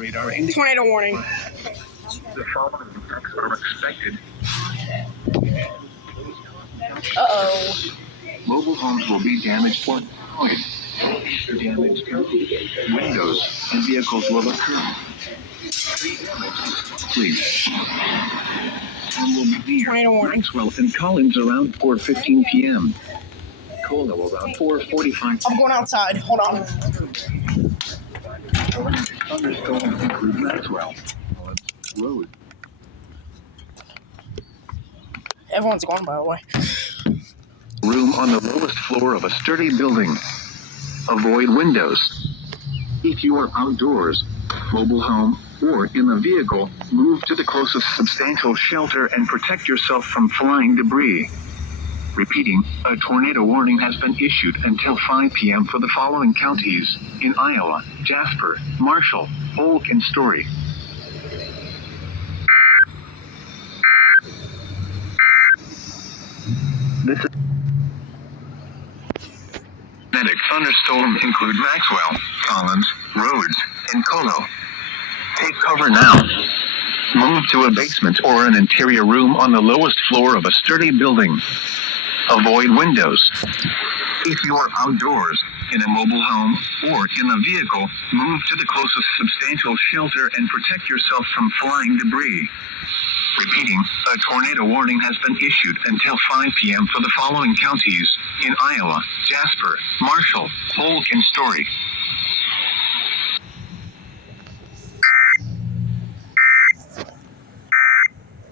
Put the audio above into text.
Radar indicates Tornado warning. the following effects are expected. Uh-oh. Mobile homes will be damaged or destroyed. Damaged windows and vehicles will occur. Tree damage, please. And will be near Tornado warning. Maxwell and Collins around 4:15 p.m. Colo around 4:45. I'm going outside. Hold on. Thunderstorms include Maxwell, Collins Road. Everyone's gone, by the way. Room on the lowest floor of a sturdy building. Avoid windows. If you are outdoors, mobile home, or in a vehicle, move to the closest substantial shelter and protect yourself from flying debris. Repeating, a tornado warning has been issued until 5 p.m. for the following counties in Iowa: Jasper, Marshall, Polk, and Story. This is magnetic thunderstorms include Maxwell, Collins, Rhodes, and Colo. Take cover now. Move to a basement or an interior room on the lowest floor of a sturdy building. Avoid windows. If you are outdoors, in a mobile home, or in a vehicle, move to the closest substantial shelter and protect yourself from flying debris. Repeating, a tornado warning has been issued until 5 p.m. for the following counties in Iowa: Jasper, Marshall, Polk, and Story.